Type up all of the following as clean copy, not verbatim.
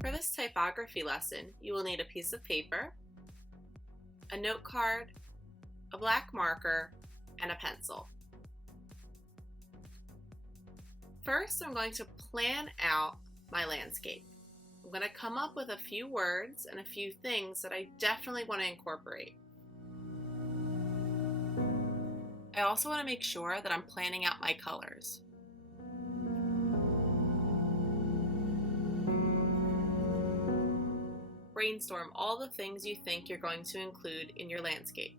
For this typography lesson, you will need a piece of paper, a note card, a black marker, and a pencil. First, I'm going to plan out my landscape. I'm going to come up with a few words and a few things that I definitely want to incorporate. I also want to make sure that I'm planning out my colors. Brainstorm all the things you think you're going to include in your landscape.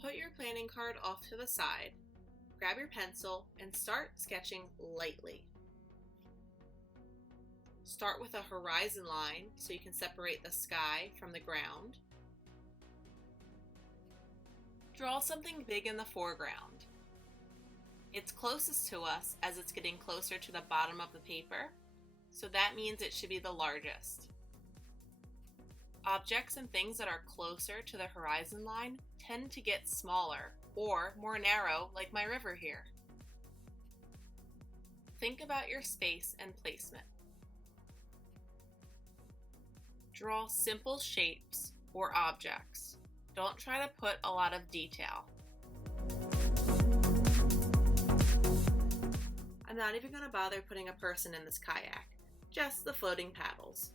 Put your planning card off to the side, grab your pencil, and start sketching lightly. Start with a horizon line so you can separate the sky from the ground. Draw something big in the foreground. It's closest to us as it's getting closer to the bottom of the paper, so that means it should be the largest. Objects and things that are closer to the horizon line tend to get smaller or more narrow, like my river here. Think about your space and placement. Draw simple shapes or objects. Don't try to put a lot of detail. I'm not even going to bother putting a person in this kayak, just the floating paddles.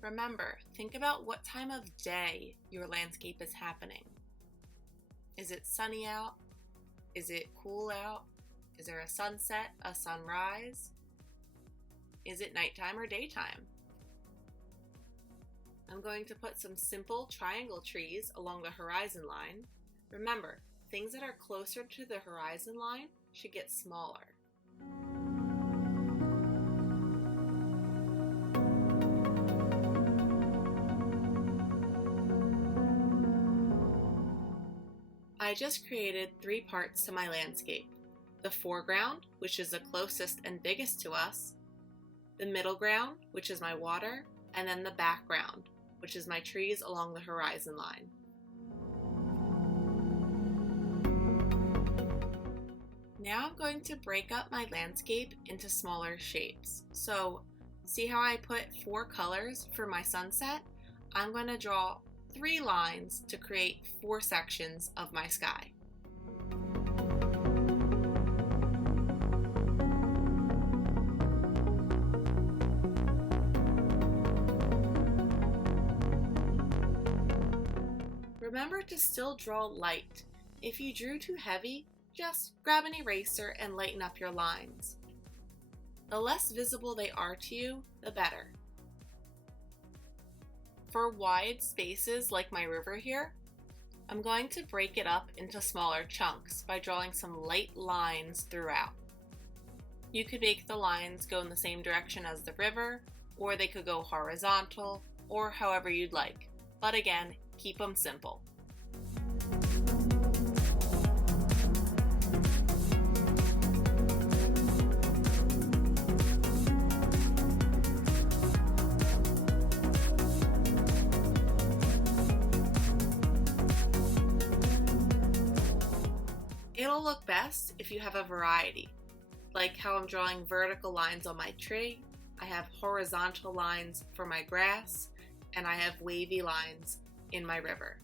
Remember, think about what time of day your landscape is happening. Is it sunny out? Is it cool out? Is there a sunset, a sunrise? Is it nighttime or daytime? I'm going to put some simple triangle trees along the horizon line. Remember, things that are closer to the horizon line should get smaller. I just created 3 parts to my landscape. The foreground, which is the closest and biggest to us, the middle ground, which is my water, and then the background, which is my trees along the horizon line. Now I'm going to break up my landscape into smaller shapes. So, see how I put 4 colors for my sunset? I'm going to draw 3 lines to create 4 sections of my sky. Remember to still draw light. If you drew too heavy, just grab an eraser and lighten up your lines. The less visible they are to you, the better. For wide spaces like my river here, I'm going to break it up into smaller chunks by drawing some light lines throughout. You could make the lines go in the same direction as the river, or they could go horizontal, or however you'd like. But again, keep them simple. It'll look best if you have a variety, like how I'm drawing vertical lines on my tree, I have horizontal lines for my grass, and I have wavy lines in my river.